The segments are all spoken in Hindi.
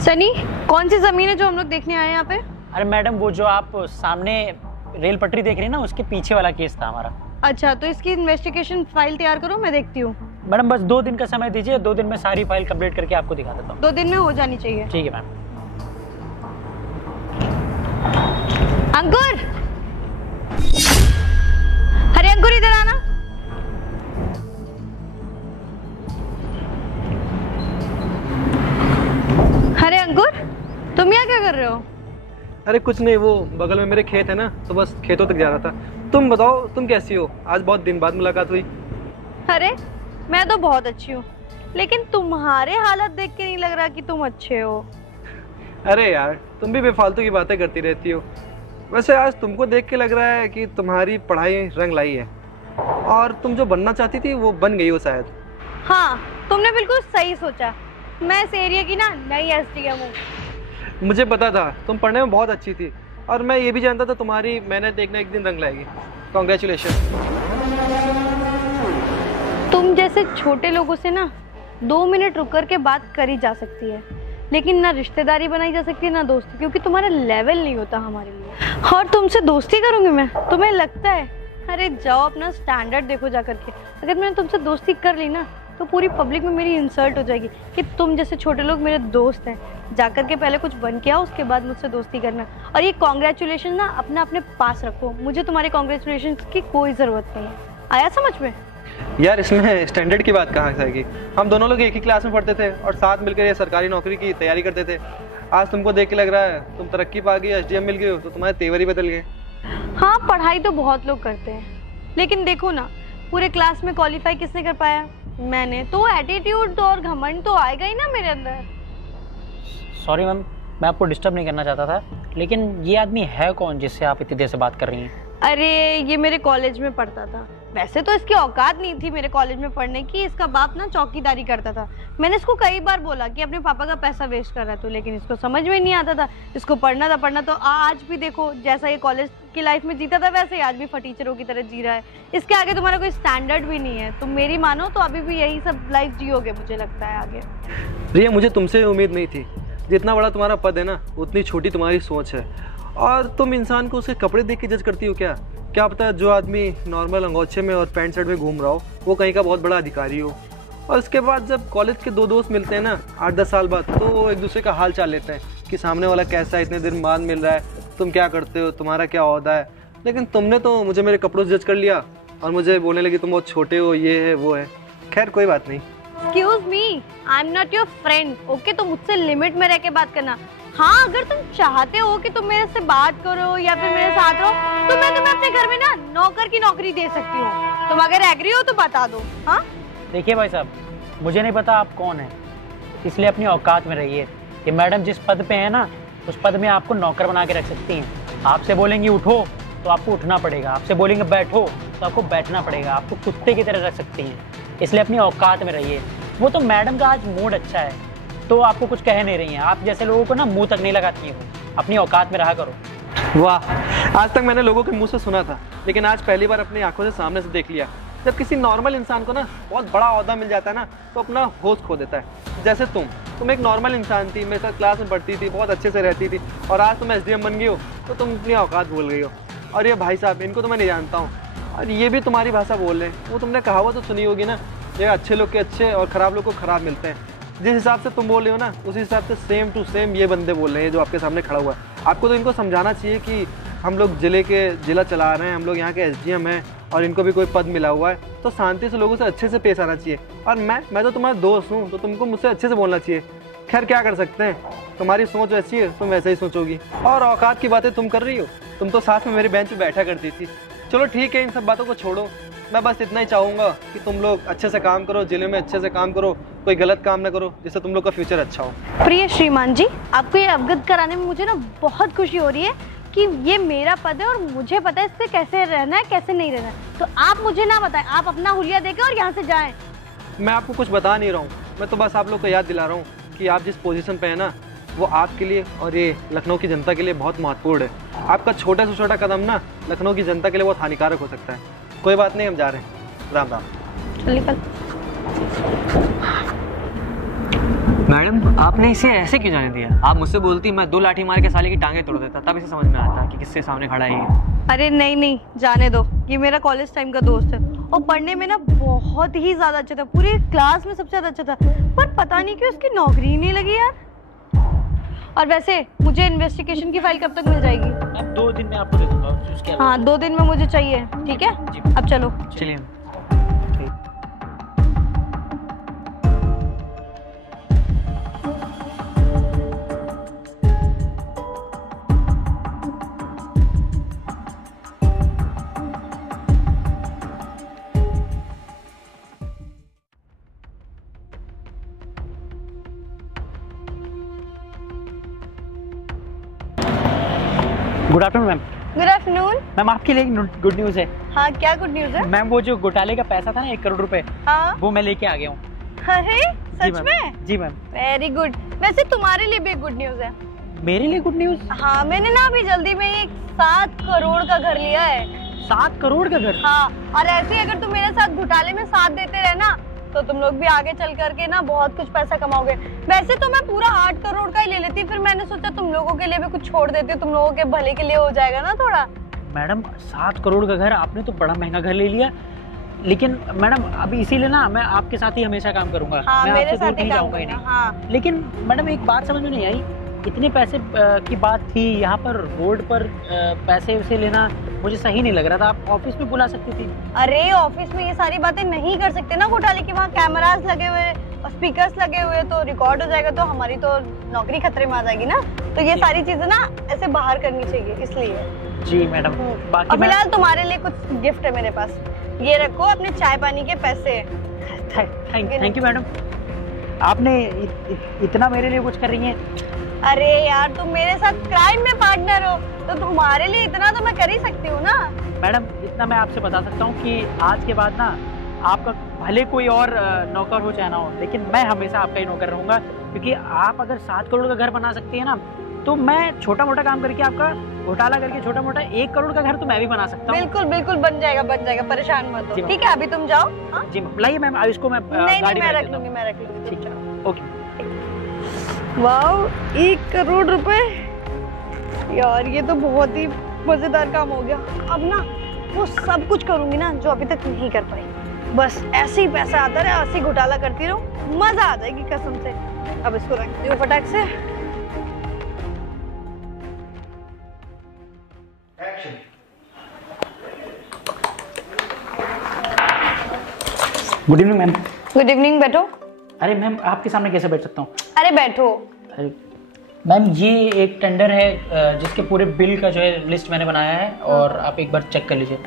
सनी, कौन सी जमीन है जो हम लोग देखने आए हैं यहाँ पे? अरे मैडम, वो जो आप सामने रेल पटरी देख रही हैं ना, उसके पीछे वाला केस था हमारा। अच्छा, तो इसकी इन्वेस्टिगेशन फाइल तैयार करो, मैं देखती हूँ। मैडम बस 2 दिन का समय दीजिए, 2 दिन में सारी फाइल कंप्लीट करके आपको दिखा देता हूँ। 2 दिन में हो जानी चाहिए। ठीक है मैम। अंकुर, अरे अंकुर इधर आना। अरे अंकुर, तुम यहाँ क्या कर रहे हो? अरे कुछ नहीं, वो बगल में मेरे खेत है ना, तो बस खेतों तक जा रहा था। तुम बताओ, तुम कैसी हो? आज बहुत दिन बाद मुलाकात हुई। अरे मैं तो बहुत अच्छी हूँ, लेकिन तुम्हारे हालत देख के नहीं लग रहा कि तुम अच्छे हो। अरे यार, तुम भी बेफालतू की बातें करती रहती हो। वैसे आज तुमको देख के लग रहा है कि तुम्हारी पढ़ाई रंग लाई है और तुम जो बनना चाहती थी वो बन गई हो शायद। हाँ, तुमने बिल्कुल सही सोचा। मैं इस एरिया की ना नई एसडीएम हूँ। मुझे पता था तुम पढ़ने में बहुत अच्छी थी, और मैं ये भी जानता था तुम्हारी मेहनत एक ना एक दिन रंग लाएगी। कॉन्ग्रेचुलेशन। तुम जैसे छोटे लोगों से ना 2 मिनट रुक कर के बात करी जा सकती है, लेकिन ना रिश्तेदारी बनाई जा सकती है ना दोस्ती, क्योंकि तुम्हारा लेवल नहीं होता हमारे लिए। और तुमसे दोस्ती करूंगी मैं? तुम्हें लगता है? अरे जाओ अपना स्टैंडर्ड देखो जा करके। अगर मैंने तुमसे दोस्ती कर ली ना तो पूरी पब्लिक में मेरी इंसल्ट हो जाएगी कि तुम जैसे छोटे लोग मेरे दोस्त हैं। जाकर के पहले कुछ बन के आओ, उसके बाद मुझसे दोस्ती करना। और ये कॉन्ग्रेचुलेशन ना अपने पास रखो। मुझे तुम्हारे कॉन्ग्रेचुलेशन की कोई ज़रूरत नहीं है। आया समझ में? यार, इसमें स्टैंडर्ड की बात कहाँ से आएगी? हम दोनों लोग एक ही क्लास में पढ़ते थे और साथ मिलकर ये सरकारी नौकरी की तैयारी करते थे। आज तुमको देख के लग रहा है तुम तरक्की पा गई, एसडीएम मिल गई हो, तो तुम्हारे तेवर ही बदल गए। हाँ, पढ़ाई तो बहुत लोग करते हैं, लेकिन देखो ना, पूरे क्लास में क्वालिफाई किसने कर पाया? मैंने। तो एटीट्यूड और घमंड तो आएगा ही ना मेरे अंदर। सॉरी मैम, मैं आपको डिस्टर्ब नहीं करना चाहता था, लेकिन ये आदमी है कौन जिससे आप इतनी देर से बात कर रही हैं? अरे ये मेरे कॉलेज में पढ़ता था। वैसे तो इसकी औकात नहीं थी मेरे कॉलेज में पढ़ने की। इसका बाप ना चौकीदारी करता था। मैंने इसको कई बार बोला कि अपने पापा का पैसा वेस्ट कर रहा है तू, लेकिन इसको समझ में नहीं आता था। इसको पढ़ना था। आज भी देखो, जैसा ये कॉलेज की लाइफ में जीता था वैसे ही आज भी फटीचरों की तरह जी रहा है। इसके आगे तुम्हारा कोई स्टैंडर्ड भी नहीं है। तुम मेरी मानो तो अभी भी यही सब लाइफ जियोगे, मुझे लगता है आगे। रिया, मुझे तुमसे उम्मीद नहीं थी। जितना बड़ा तुम्हारा पद है ना, उतनी छोटी तुम्हारी सोच है। और तुम इंसान को उसके कपड़े देख के जज करती हो क्या पता जो आदमी नॉर्मल अंगोछे में और पैंट शर्ट में घूम रहा हो वो कहीं का बहुत बड़ा अधिकारी हो। और उसके बाद जब कॉलेज के 2 दोस्त मिलते हैं ना 8-10 साल बाद, तो वो एक दूसरे का हाल चाल लेते हैं कि सामने वाला कैसा है, इतने दिन बाद मिल रहा है, तुम क्या करते हो, तुम्हारा क्या ओहदा है। लेकिन तुमने तो मुझे मेरे कपड़ों से जज कर लिया और मुझे बोलने लगी तुम बहुत छोटे हो, ये है वो है। खैर कोई बात नहीं। Excuse me, I am not your friend, okay? तो मुझसे लिमिट में रह के बात करना। हाँ, अगर तुम चाहते हो कि तुम मेरे से बात करो या फिर मेरे साथ रहो, तो मैं तुम्हें अपने घर में ना नौकर की नौकरी दे सकती हूँ। तुम अगर एग्री हो तो बता दो। हाँ देखिए भाई साहब, मुझे नहीं पता आप कौन है, इसलिए अपनी औकात में रहिए। ये मैडम जिस पद पे है ना, उस पद में आपको नौकर बना के रख सकती हैं। आपसे बोलेंगी उठो तो आपको उठना पड़ेगा, आपसे बोलेंगे बैठो तो आपको बैठना पड़ेगा, आपको कुत्ते की तरह रख सकती हैं। इसलिए अपनी औकात में रहिए। वो तो मैडम का आज मूड अच्छा है तो आपको कुछ कह नहीं रही हैं। आप जैसे लोगों को ना मुंह तक नहीं लगाती हैं वो। अपनी औकात में रहा करो। वाह, आज तक मैंने लोगों के मुंह से सुना था, लेकिन आज पहली बार अपनी आंखों से सामने से देख लिया। जब किसी नॉर्मल इंसान को ना बहुत बड़ा ओहदा मिल जाता है ना, तो अपना होश खो देता है। जैसे तुम एक नॉर्मल इंसान थी, मेरे साथ क्लास में पढ़ती थी, बहुत अच्छे से रहती थी, और आज तुम एसडीएम बन गई हो तो तुम अपनी औकात भूल गई हो। और ये भाई साहब, इनको तो मैं नहीं जानता हूँ, और ये भी तुम्हारी भाषा बोल रहे हैं। वो तुमने कहावत तो सुनी होगी ना, ये अच्छे लोग के अच्छे और ख़राब लोग को ख़राब मिलते हैं। जिस हिसाब से तुम बोल रहे हो ना, उसी हिसाब से सेम टू सेम ये बंदे बोल रहे हैं जो आपके सामने खड़ा हुआ है। आपको तो इनको समझाना चाहिए कि हम लोग जिला चला रहे हैं, हम लोग यहाँ के एसडीएम हैं और इनको भी कोई पद मिला हुआ है, तो शांति से लोगों से अच्छे से पेश आना चाहिए। और मैं तो तुम्हारा दोस्त हूँ, तो तुमको मुझसे अच्छे से बोलना चाहिए। खैर क्या कर सकते हैं, तुम्हारी सोच वैसी है, तुम वैसे ही सोचोगी। और औकात की बातें तुम कर रही हो, तुम तो साथ में मेरी बेंच पे बैठा करती थी। चलो ठीक है, इन सब बातों को छोड़ो। मैं बस इतना ही चाहूँगा कि तुम लोग अच्छे से काम करो, जिले में अच्छे से काम करो, कोई गलत काम ना करो, जिससे तुम लोग का फ्यूचर अच्छा हो। प्रिय श्रीमान जी, आपको ये अवगत कराने में मुझे ना बहुत खुशी हो रही है कि ये मेरा पद है और मुझे पता है इससे कैसे रहना है कैसे नहीं रहना है। तो आप मुझे ना बताएं, आप अपना हुलिया देके और यहाँ से जाएं। मैं आपको कुछ बता नहीं रहा हूँ, मैं तो बस आप लोग को याद दिला रहा हूँ कि आप जिस पोजीशन पे है ना, वो आपके लिए और ये लखनऊ की जनता के लिए बहुत महत्वपूर्ण है। आपका छोटा से छोटा कदम ना लखनऊ की जनता के लिए बहुत हानिकारक हो सकता है। कोई बात नहीं, हम जा रहे हैं। राम राम। चल निकल। मैडम आपने इसे ऐसे क्यों जाने दिया? आप मुझसे बोलती मैं 2 लाठी मार के साले की टांगें तोड़ देता, तब इसे समझ में आता कि किससे सामने खड़ा है ये। अरे नहीं नहीं, जाने दो, ये मेरा कॉलेज टाइम का दोस्त है और पढ़ने में ना बहुत ही ज्यादा अच्छा था, पूरी क्लास में सबसे ज्यादा अच्छा था, पर पता नहीं क्यों उसकी नौकरी ही नहीं लगी यार। और वैसे मुझे इन्वेस्टिगेशन की फाइल कब तक मिल जाएगी? मैम 2 दिन में आपको दे दूंगा उसके। हाँ 2 दिन में मुझे चाहिए, ठीक है? जी। अब चलो। चलिए। Good afternoon ma'am. Good afternoon. Ma'am आपके लिए गुड न्यूज़ है। हाँ क्या गुड न्यूज है? मैम वो जो घोटाले का पैसा था ना 1 करोड़ रुपए, हाँ वो मैं लेके आ गया हूँ। अरे जी सच मैम। में? जी मैम। Very good. वैसे तुम्हारे लिए भी गुड न्यूज है। मेरे लिए गुड न्यूज़? हाँ मैंने ना अभी जल्दी में एक 7 करोड़ का घर लिया है। 7 करोड़ का घर? हाँ, और ऐसे ही अगर तुम मेरे साथ घोटाले में साथ देते रहे ना तो तुम लोग भी आगे चल करके ना बहुत कुछ पैसा कमाओगे। वैसे तो मैं पूरा 8 करोड़ का ही ले लेती, फिर मैंने सोचा तुम लोगों के लिए भी कुछ छोड़ देती हूँ, तुम लोगों के भले के लिए हो जाएगा ना थोड़ा। मैडम 7 करोड़ का घर, आपने तो बड़ा महंगा घर ले लिया। लेकिन मैडम अभी इसीलिए ना मैं आपके साथ ही हमेशा काम करूंगा। हाँ मैं मेरे आपसे दूर साथ ही कहीं काम जाऊंगा ही करना। नहीं। हाँ लेकिन मैडम एक बात समझ में नहीं आई, इतने पैसे की बात थी यहाँ पर, रोड पर पैसे वैसे लेना मुझे सही नहीं लग रहा था। आप ऑफिस में बुला सकती थी। अरे ऑफिस में ये सारी बातें नहीं कर सकते ना घोटाले की, वहाँ कैमरास लगे हुए और स्पीकर्स लगे हुए, तो रिकॉर्ड हो जाएगा, तो हमारी तो नौकरी खतरे में आ जाएगी ना। तो ये सारी चीजें ना ऐसे बाहर करनी चाहिए, इसलिए। जी मैडम। बाकी और फिलहाल तुम्हारे लिए कुछ गिफ्ट है मेरे पास, ये रखो अपने चाय पानी के पैसे। Thank you madam. आपने इतना मेरे लिए कुछ कर रही हैं। अरे यार तुम मेरे साथ क्राइम में पार्टनर हो, तो तुम्हारे लिए इतना तो मैं कर ही सकती हूँ ना। मैडम इतना मैं आपसे बता सकता हूँ कि आज के बाद ना आपका भले कोई और नौकर हो चाहे ना हो, लेकिन मैं हमेशा आपका ही नौकर रहूँगा। क्योंकि आप अगर 7 करोड़ का घर बना सकती है ना, तो मैं छोटा मोटा काम करके आपका घोटाला करके छोटा मोटा 1 करोड़ का घर तो मैं भी बना सकता हूँ। बिल्कुल बिल्कुल बन जाएगा, परेशान मत जी हो। मैम। ठीक है अभी तुम जाओ। हाँ? जी लाइए मैम, इसको मैं नहीं गाड़ी मैं में रख लूंगी, मैं रख लूंगी। ठीक है, ओके। वाओ 1 करोड़ रुपए यार, ये तो बहुत ही मजेदार काम हो गया। अब ना वो सब कुछ करूंगी ना जो अभी तक नहीं कर पाई, बस ऐसे ही पैसा आता रहे, ऐसे ही घोटाला करती रहूं, मजा आ जाएगी कसम से। अब इसको रखती हूँ फटाक से। Good evening ma'am. Good evening, बैठो। अरे मैम आपके सामने कैसे बैठ सकता हूँ? अरे बैठो। अरे मैम ये एक टेंडर है जिसके पूरे बिल का जो है लिस्ट मैंने बनाया है, और आप एक बार चेक कर लीजिए।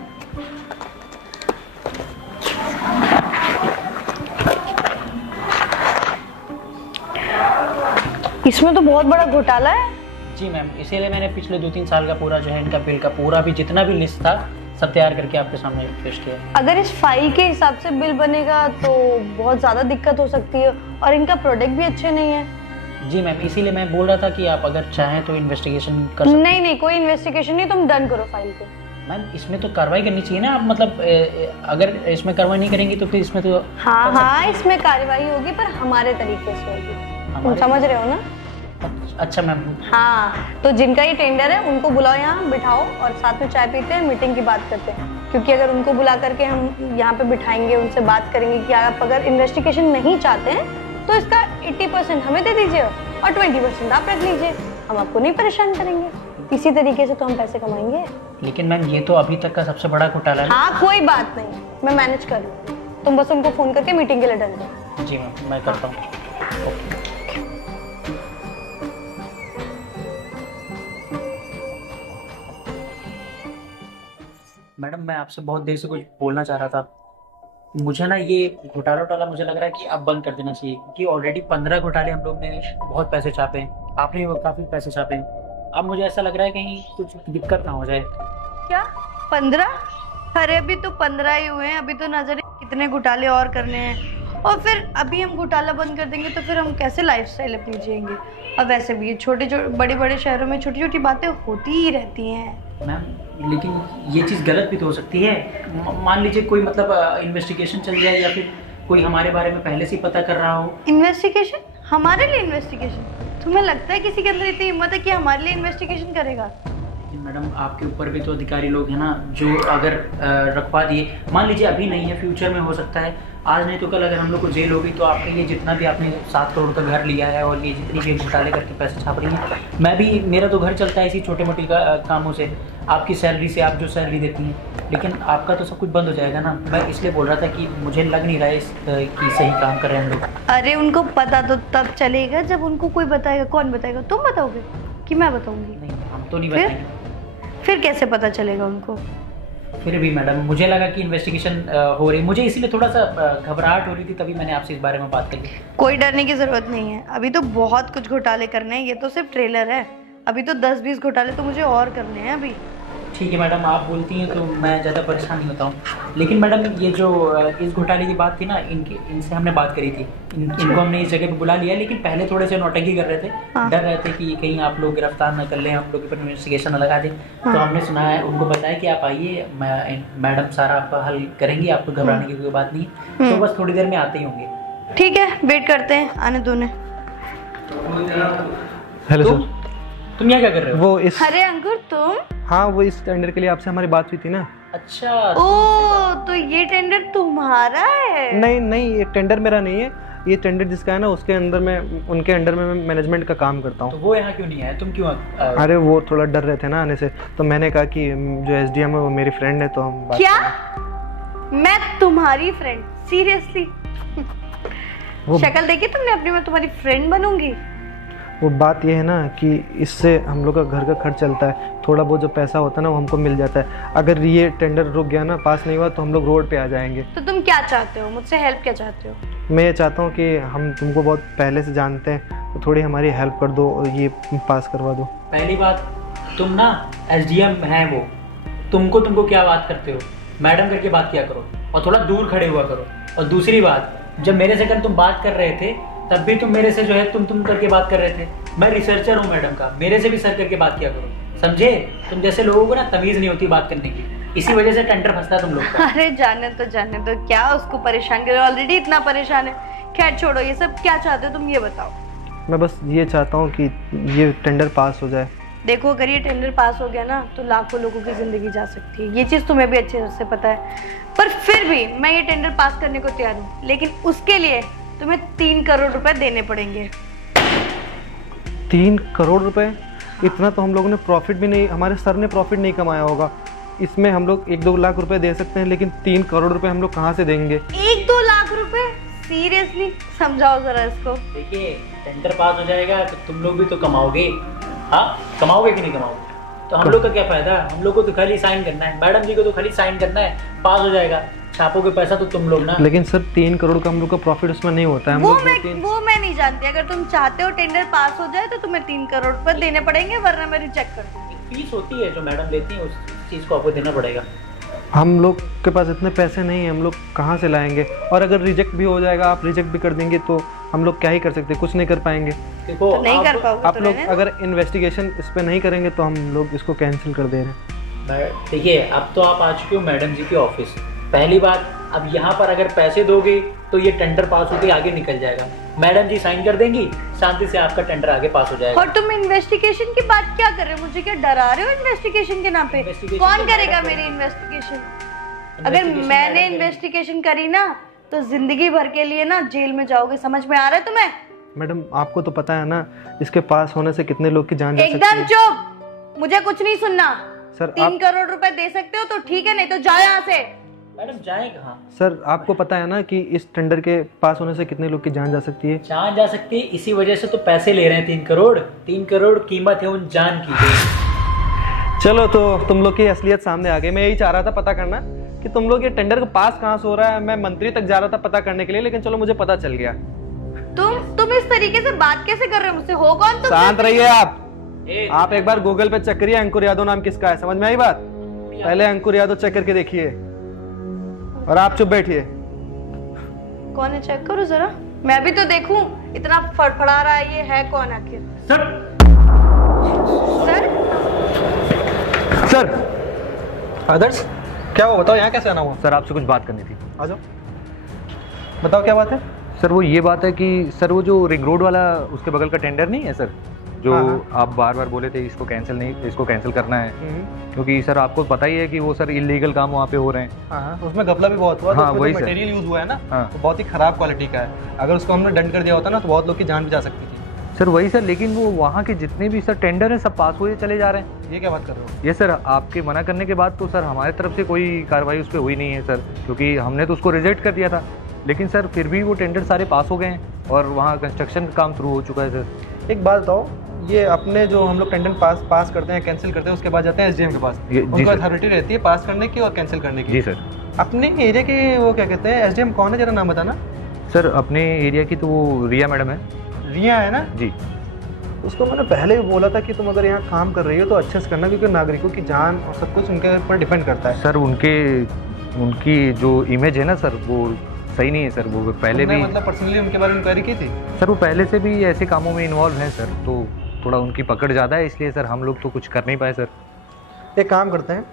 इसमें तो बहुत बड़ा घोटाला है। जी मैम, इसीलिए मैंने पिछले 2-3 साल का पूरा जो है इनका बिल का पूरा भी जितना भी लिस्ट था सब तैयार करके आपके सामने पेश किया। अगर इस फाइल के हिसाब से बिल बनेगा तो बहुत ज़्यादा दिक्कत हो सकती है, और इनका प्रोडक्ट भी अच्छे नहीं है। जी मैम, इसीलिए मैं बोल रहा था कि आप अगर चाहें तो इन्वेस्टिगेशन कर सकते हैं। नहीं नहीं, कोई इन्वेस्टिगेशन नहीं, तुम डन करो फाइल को। मैम इसमें तो कार्रवाई करनी चाहिए ना, आप मतलब अगर इसमें कार्रवाई नहीं करेंगी तो फिर इसमें तो हाँ हाँ इसमें कार्रवाई होगी, पर हमारे तरीके से होगी, तुम समझ रहे हो ना? अच्छा मैम। हाँ तो जिनका ये टेंडर है उनको बुलाओ, यहाँ बिठाओ और साथ में चाय पीते हैं, मीटिंग की बात करते हैं। क्योंकि अगर उनको बुला करके हम यहाँ पे बिठाएंगे, उनसे बात करेंगे कि आप अगर इन्वेस्टिगेशन नहीं चाहते हैं तो इसका 80% हमें दे दीजिए और 20% आप रख लीजिए, हम आपको नहीं परेशान करेंगे। इसी तरीके से तो हम पैसे कमाएंगे। लेकिन मैम ये तो अभी तक का सबसे बड़ा घोटाला है। हाँ कोई बात नहीं, मैं मैनेज कर लूँ, तुम बस उनको फोन करके मीटिंग के लिए डन करो। जी मैम मैं करता हूँ। मैडम मैं आपसे बहुत देर से कुछ बोलना चाह रहा था। मुझे ना ये घोटाला वोटाला मुझे लग रहा है कि अब बंद कर देना चाहिए, क्योंकि ऑलरेडी 15 घोटाले हम लोग ने बहुत पैसे छापे हैं, आपने भी काफी पैसे छापे हैं। अब मुझे ऐसा लग रहा है कहीं कुछ दिक्कत ना हो जाए। क्या 15? अरे अभी तो 15 ही हुए हैं, अभी तो नजर कितने घोटाले और करने हैं, और फिर अभी हम घोटाला बंद कर देंगे तो फिर हम कैसे लाइफस्टाइल अपनी जिएंगे। और वैसे भी बड़े बड़े शहरों में छोटी छोटी बातें होती ही रहती हैं। मैम लेकिन ये चीज़ गलत भी तो हो सकती है। मान लीजिए कोई मतलब इन्वेस्टिगेशन चल जाए, या फिर कोई हमारे बारे में पहले से ही पता कर रहा हो। इन्वेस्टिगेशन? हमारे लिए इन्वेस्टिगेशन? तुम्हें लगता है किसी के अंदर इतनी हिम्मत है कि हमारे लिए इन्वेस्टिगेशन करेगा? मैडम आपके ऊपर भी तो अधिकारी लोग हैं ना, जो अगर रखवा दिए, मान लीजिए अभी नहीं है, फ्यूचर में हो सकता है, आज नहीं तो कल अगर हम लोग को जेल होगी तो आपके लिए जितना भी आपने 7 करोड़ का घर लिया है और ये जितनी भी घोटाले करके पैसे छाप रही हैं, मैं भी, मेरा तो घर चलता है इसी छोटे मोटी कामों से, आपकी सैलरी से, आप जो सैलरी देती हैं, लेकिन आपका तो सब कुछ बंद हो जाएगा ना। मैं इसलिए बोल रहा था कि मुझे लग नहीं रहा है कि सही काम कर रहे हैं हम लोग। अरे उनको पता तो तब चलेगा जब उनको कोई बताएगा। कौन बताएगा? तुम बताओगे कि मैं बताऊंगी? नहीं, हम तो नहीं फिर? बताएंगे। फिर कैसे पता चलेगा उनको? फिर भी मैडम मुझे लगा कि इन्वेस्टिगेशन हो रही, मुझे इसीलिए थोड़ा सा घबराहट हो रही थी, तभी मैंने आपसे इस बारे में बात करी। कोई डरने की जरूरत नहीं है, अभी तो बहुत कुछ घोटाले करने हैं, ये तो सिर्फ ट्रेलर है, अभी तो 10-20 घोटाले तो मुझे और करने हैं अभी। ठीक है मैडम, आप बोलती हैं तो मैं ज़्यादा परेशान नहीं होता हूँ। लेकिन मैडम ये जो इस घोटाले की बात थी ना, इनसे हमने बात करी थी, इनको हमने इस जगह पे बुला लिया, लेकिन पहले थोड़े से नौटंकी कर रहे थे, हाँ। डर रहे थे कि कहीं आप लोग गिरफ्तार न कर लें, आप लोग पर इन्वेस्टिगेशन लगा दें। तो हमने सुना है, उनको बताया कि आप आइए, मैडम सारा आपका हल करेंगी, आपको घबराने की कोई बात नहीं, तो बस थोड़ी देर में आते ही होंगे। ठीक है, वेट करते हैं, आने दो ने। Hello sir. तुम यहाँ क्या कर रहे हो? वो इस अरे अंकुर तुम? हाँ, वो इस टेंडर के लिए आपसे हमारी बात हुई थी ना। अच्छा, ओ, तो ये टेंडर तुम्हारा है? नहीं नहीं, ये टेंडर मेरा नहीं है, ये टेंडर जिसका है ना, उसके अंदर में, उनके अंडर में मैं मैनेजमेंट का काम करता तो हूँ। वो यहाँ क्यों नहीं आया? तुम क्यों अरे वो थोड़ा डर रहे थे ना आने से, तो मैंने कहा कि जो एसडीएम है वो मेरी फ्रेंड है, तो हम बात क्या? मैं तुम्हारी फ्रेंड? सीरियसली? वो शक्ल देखी तुमने अपनी? मैं तुम्हारी फ्रेंड बनूंगी? वो बात ये है ना कि इससे हम लोग का घर का खर्च चलता है, थोड़ा बहुत जो पैसा होता है ना वो हमको मिल जाता है। अगर ये टेंडर रुक गया ना, पास नहीं हुआ, तो हम लोग रोड पे आ जाएंगे। तो तुम क्या चाहते हो मुझसे? हेल्प क्या चाहते हो? मैं ये चाहता हूँ कि हम तुमको बहुत पहले से जानते हैं, तो थोड़ी हमारी हेल्प कर दो और ये पास करवा दो। पहली बात, तुम ना एसडीएम हैं वो, तुमको क्या बात करते हो? मैडम करके बात किया करो और थोड़ा दूर खड़े हुआ करो। और दूसरी बात, जब मेरे से कल तुम बात कर रहे थे तब भी तुम मेरे से जो है तुम करके बात कर रहे थे। मैं रिसर्चर हूँ मैडम का, मेरे से भी सर करके बात किया करो, समझे? तुम जैसे लोगों को ना तमीज नहीं होती बात करने की, इसी वजह से टेंडर फंसता है तुम लोग का। अरे जाने दो, क्या उसको परेशान कर? ऑलरेडी इतना परेशान है। खैर छोड़ो ये सब, क्या चाहते हो तुम ये बताओ। मैं बस ये चाहता हूँ कि ये टेंडर पास हो जाए। देखो अगर ये टेंडर पास हो गया ना तो लाखों लोगों की जिंदगी जा सकती है, ये चीज़ तुम्हें भी अच्छे से पता है, पर फिर भी मैं ये टेंडर पास करने को तैयार हूँ, लेकिन उसके लिए तुम्हें 3 करोड़ रुपए देने पड़ेंगे। 3 करोड़ रुपए? इतना तो हम लोगों ने प्रॉफिट भी नहीं, हमारे सर ने प्रॉफिट नहीं कमाया होगा। इसमें हम लोग 1-2 लाख रुपए दे सकते हैं, लेकिन 3 करोड़ रुपए हम लोग कहाँ से देंगे? 1-2 लाख रुपए? सीरियसली? समझाओ जरा इसको। देखिए, टेंडर पास हो जाएगा तो तुम लोग भी तो कमाओगे। हाँ, कमाओगे कि नहीं कमाओगे? तो हम लोग का क्या फायदा? हम लोग को तो खाली साइन करना है, मैडम जी को तो खाली साइन करना है, पास हो जाएगा। छापोगे पैसा तो तुम लोग ना। लेकिन सर 3 करोड़ का हम लोग का प्रॉफिट उसमें नहीं होता है। वो मैं नहीं जानती। अगर तुम चाहते हो टेंडर पास हो जाए तो तुम्हें 3 करोड़ रुपए देने पड़ेंगे, वरना मैं रिजेक्ट कर दूंगी। फीस होती है जो मैडम लेती है, उस चीज़ को आपको देना पड़ेगा। हम लोग के पास इतने पैसे नहीं हैं, हम लोग कहाँ से लाएंगे? और अगर रिजेक्ट भी हो जाएगा, आप रिजेक्ट भी कर देंगे, तो हम लोग क्या ही कर सकते हैं? कुछ नहीं कर पाएंगे। देखो तो नहीं कर पाओगे आप तो लोग रहने दो। अगर इन्वेस्टिगेशन इस पे नहीं करेंगे तो हम लोग इसको कैंसिल कर दे रहे हैं। देखिए, अब तो आप आ चुके हो मैडम जी के ऑफिस। पहली बात, अब यहाँ पर अगर पैसे दोगे तो ये टेंडर पास होकर आगे निकल जाएगा, मैडम जी साइन कर देंगी, शांति से आपका टेंडर आगे पास हो जाएगा। और तुम इन्वेस्टिगेशन की बात क्या कर रहे हो? मुझे क्या डरा रहे हो इन्वेस्टिगेशन के नाम पे? Investigation कौन तो करेगा मैडम मेरी इन्वेस्टिगेशन? अगर Investigation मैंने मैडम करेगी। इन्वेस्टिगेशन करी ना तो जिंदगी भर के लिए ना जेल में जाओगे, समझ में आ रहा है तुम्हें? मैडम आपको तो पता है ना, इसके पास होने से कितने लोग की जान जा सकती एकदम है। चुप, मुझे कुछ नहीं सुनना। सर 3 करोड़ रुपए दे सकते हो तो ठीक है, नहीं तो जाओ यहाँ से। मैडम जाए कहाँ? सर आपको पता है ना कि इस टेंडर के पास होने से कितने लोग की जान जा सकती है। जान जा सकती है, इसी वजह से तो पैसे ले रहे हैं। 3 करोड़ कीमत है उन जान की। चलो, तो तुम लोग की असलियत सामने आ गई। मैं यही चाह रहा था पता करना कि तुम लोग ये टेंडर का पास कहाँ से हो रहा है। मैं मंत्री तक जा रहा था पता करने के लिए, लेकिन चलो मुझे पता चल गया। तुम इस तरीके से बात कैसे कर रहे हो मुझसे? हो कौन तुम? शांत रहिए आप एक बार गूगल पे चेक करिए अंकुर यादव नाम किसका है, समझ में आई बात? पहले अंकुर यादव चेक करके देखिए, और आप चुप बैठिए। कौन है? चेक करो जरा, मैं भी तो देखूं। इतना फड़फड़ा रहा है, ये है कौन आखिर? सर, सर सर आदर्श, क्या हुआ बताओ, यहाँ कैसे आना हुआ? सर आपसे कुछ बात करनी थी। आ जाओ, बताओ क्या बात है। सर वो ये बात है कि सर वो जो रिंग रोड वाला उसके बगल का टेंडर नहीं है सर, जो आप बार बार बोले थे इसको कैंसिल करना है, क्योंकि सर आपको पता ही है कि वो सर इलीगल काम वहाँ पे हो रहे हैं। हाँ, उसमें घपला भी बहुत हुआ। हाँ, वही मटेरियल यूज हुआ है ना, हाँ। तो बहुत ही खराब क्वालिटी का है। अगर उसको हमने दंड कर दिया होता ना तो बहुत लोग की जान भी जा सकती थी। सर वही सर, लेकिन वो वहाँ के जितने भी सर टेंडर हैं सब पास हुए चले जा रहे हैं। ये क्या बात कर रहे हो? ये सर आपके मना करने के बाद तो सर हमारे तरफ से कोई कार्रवाई उस पर हुई नहीं है सर, क्योंकि हमने तो उसको रिजेक्ट कर दिया था, लेकिन सर फिर भी वो टेंडर सारे पास हो गए हैं और वहाँ कंस्ट्रक्शन का काम शुरू हो चुका है सर। एक बात बताओ, ये अपने जो हम लोग टेंडर पास करते हैं, कैंसिल करते हैं, उसके बाद जाते हैं एसडीएम के पास, उनको अथॉरिटी रहती है पास करने की और कैंसिल करने की। जी सर। अपने एरिया के वो क्या कहते हैं, एसडीएम कौन है, जरा नाम बताना। सर अपने एरिया की तो वो रिया मैडम है। रिया है ना जी। उसको मैंने पहले भी बोला था कि तुम अगर यहाँ काम कर रही हो तो अच्छे से करना, क्योंकि नागरिकों की जान और सब कुछ उनके ऊपर डिपेंड करता है। सर उनकी जो इमेज है ना सर वो सही नहीं है सर। वो पहले भी मतलब पर्सनली उनके बारे में इंक्वायरी की थी? सर वो पहले से भी ऐसे कामों में इन्वॉल्व हैं सर, तो थोड़ा उनकी पकड़ ज़्यादा है, इसलिए सर हम लोग तो कुछ कर नहीं पाए सर। एक काम करते हैं,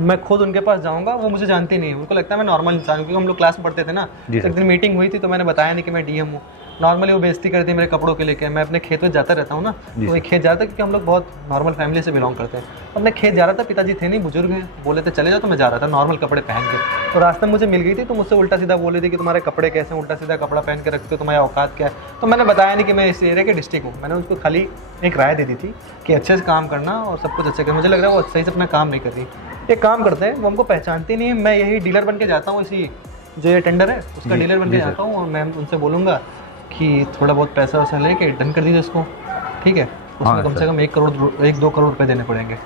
मैं खुद उनके पास जाऊंगा। वो मुझे जानती नहीं है, उनको लगता है मैं नॉर्मल इंसान हूँ, क्योंकि हम लोग क्लास में पढ़ते थे ना। एक दिन मीटिंग हुई थी तो मैंने बताया नहीं कि मैं डीएम हूँ। नॉर्मली वो बेइज्जती करती है मेरे कपड़ों के लेके। मैं अपने खेत में जाता रहता हूँ ना, तो एक खेत जाता, क्योंकि हम लोग बहुत नॉर्मल फैमिली से बिलोंग करते हैं। अपने खेत जा रहा था, पिताजी थे नहीं, बुजुर्ग हैं, बोले थे चले जाओ, तो मैं जा रहा था नॉर्मल कपड़े पहन के। तो रास्ते में मुझे मिल गई थी, तो मुझसे उल्टा सीधा बोली थी कि तुम्हारे कपड़े कैसे उल्टा सीधा कपड़ा पहन के रखते हो, तुम्हारी औकात क्या है। तो मैंने बताया नहीं कि मैं इस एरिया के डिस्ट्रिक्ट हूँ। मैंने उसको खाली एक राय दे दी थी कि अच्छे से काम करना और सब कुछ अच्छे करना। मुझे लग रहा है वो सही से अपना काम नहीं कर रही। एक काम करते हैं, वो हमको पहचानती नहीं है, मैं यही डीलर बन के जाता हूँ, इसी जो ये टेंडर है उसका डीलर बन के जाता हूँ, और मैं उनसे बोलूँगा कि थोड़ा बहुत पैसा वैसा लेके डन कर दीजिए इसको, ठीक है? उसमें कम से कम 1-2 करोड़ रुपए देने पड़ेंगे।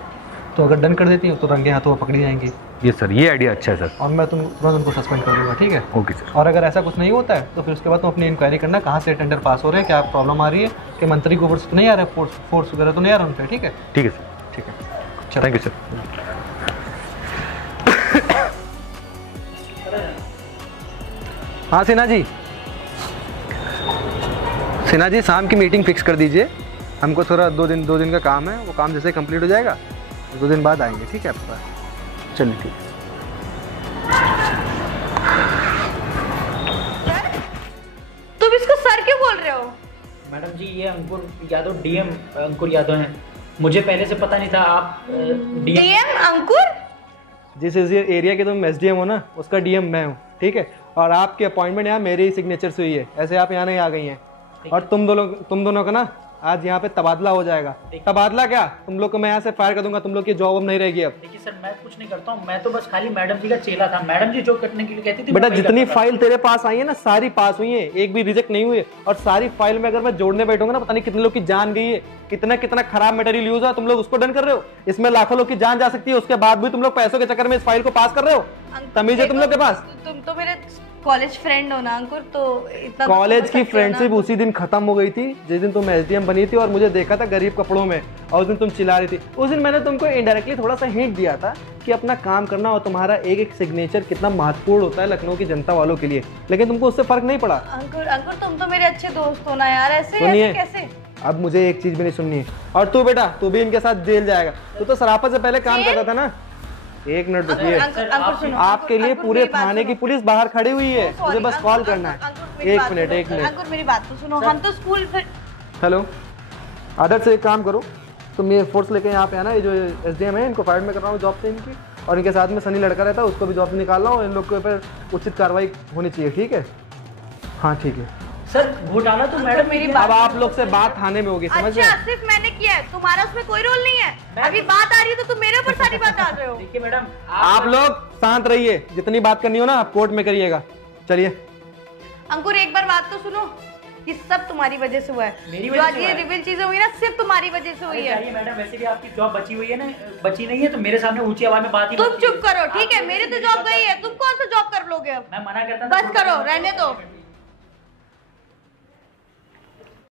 तो अगर डन कर देती हो तो रंगे हाथों पकड़ी जाएंगी। ये सर, ये आइडिया अच्छा है सर। और मैं तुरंत उनको सस्पेंड कर दूँगा, ठीक है? Okay sir. और अगर ऐसा कुछ नहीं होता है तो फिर उसके बाद तुम अपनी इंक्वायरी करना, कहाँ से टेंडर पास हो रहे हैं, क्या प्रॉब्लम आ रही है, कि मंत्री के ऊपर से तो नहीं आ रहा है, फोर्स वगैरह तो नहीं आ रहा उन पर, ठीक है? ठीक है सर। ठीक है, थैंक यू सर। हाँ सिन्हा जी, शाम की मीटिंग फिक्स कर दीजिए। हमको थोड़ा दो दिन का काम है, वो काम जैसे कंप्लीट हो जाएगा 2 दिन बाद आएंगे, ठीक है आपके पास? चलिए ठीक है। तुम इसको सर क्यों बोल रहे हो? मैडम जी ये अंकुर यादव, डीएम अंकुर यादव हैं। मुझे पहले से पता नहीं था आप डीएम अंकुर? जिस एरिया के तुम एसडीएम हो ना, उसका डीएम मैं हूँ, ठीक है? और आपकी अपॉइंटमेंट यहाँ मेरे ही सिग्नेचर से हुई है, ऐसे आप यहाँ नहीं आ गई हैं। और तुम दोनों का ना आज यहाँ पे तबादला हो जाएगा। तबादला क्या, तुम लोग को मैं यहाँ से फायर कर दूंगा, तुम लोग की जॉब अब नहीं रहेगी अब। देखिए सर, मैं कुछ नहीं करता हूँ, मैं तो बस खाली मैडम जी का चेला था। मैडम जी जो करने के लिए कहती थी बेटा, जितनी फाइल तेरे पास आई है ना, सारी पास हुई है, एक भी रिजेक्ट नहीं हुई है। और सारी फाइल में अगर मैं जोड़ने बैठूंगा ना, पता नहीं कितने लोग की जान गई है, कितना खराब मटेरियल यूज है, तुम लोग उसको डन कर रहे हो। इसमें लाखों लोग की जान जा सकती है, उसके बाद भी तुम लोग पैसों के चक्कर में इस फाइल को पास कर रहे हो। तमीज है तुम लोग के पास? तुम तो मेरे कॉलेज फ्रेंड हो ना अंकुर, तो इतना कॉलेज की फ्रेंडशिप उसी दिन खत्म हो गई थी जिस दिन तुम एसडीएम बनी थी और मुझे देखा था गरीब कपड़ों में, और उस दिन तुम चिल्ला रही थी। उस दिन मैंने तुमको इनडायरेक्टली थोड़ा सा हिंट दिया था कि अपना काम करना और तुम्हारा एक सिग्नेचर कितना महत्वपूर्ण होता है लखनऊ की जनता वालों के लिए, लेकिन तुमको उससे फर्क नहीं पड़ा। अंकुर तुम तो मेरे अच्छे दोस्त हो ना यार, ऐसे कैसे? अब मुझे एक चीज भी नहीं सुननी है। और तू बेटा, तू भी इनके साथ जेल जाएगा। तू तो शराफत से पहले काम करता था ना। एक मिनट रुकिए, आपके लिए पूरे थाने की पुलिस बाहर खड़ी हुई है, मुझे बस कॉल करना है। एक मिनट अंकुर मेरी बात तो सुनो, हम तो स्कूल। हेलो आदर से एक काम करो, तुम ये फोर्स लेके यहाँ पे आना, ये जो एसडीएम है इनको फायर में कर रहा हूँ जॉब से इनकी, और इनके साथ में सनी लड़का रहता है उसको भी जॉब से निकाल रहा हूँ। इन लोग के ऊपर उचित कार्रवाई होनी चाहिए, ठीक है? हाँ ठीक है सर। घोटाला तो मैडम मेरी अब आप लोग से बात थाने में होगी, समझ अच्छा, सिर्फ मैंने किया है, तुम्हारा उसमें कोई रोल नहीं है। अभी बात आ रही है तो तुम मेरे ऊपर सारी बात डाल रहे हो। देखिए मैडम, आप लोग शांत रहिए, जितनी बात करनी हो ना आप कोर्ट में करिएगा। चलिए अंकुर एक बार बात तो सुनो, ये सब तुम्हारी वजह से हुआ है। मेरी जो वजह आज से ये हुआ है? रिवील चीजें हुई ना, सिर्फ तुम्हारी वजह से हुई है। मैडम वैसे भी आपकी जॉब बची हुई है ना, बची नहीं है तो मेरे सामने ऊंची आवाज में बात ही तुम चुप करो, ठीक है? मेरी तो जॉब गई है, तुम कौन सा जॉब कर लोगे अब? मैं मना करता बस करो, रहने दो।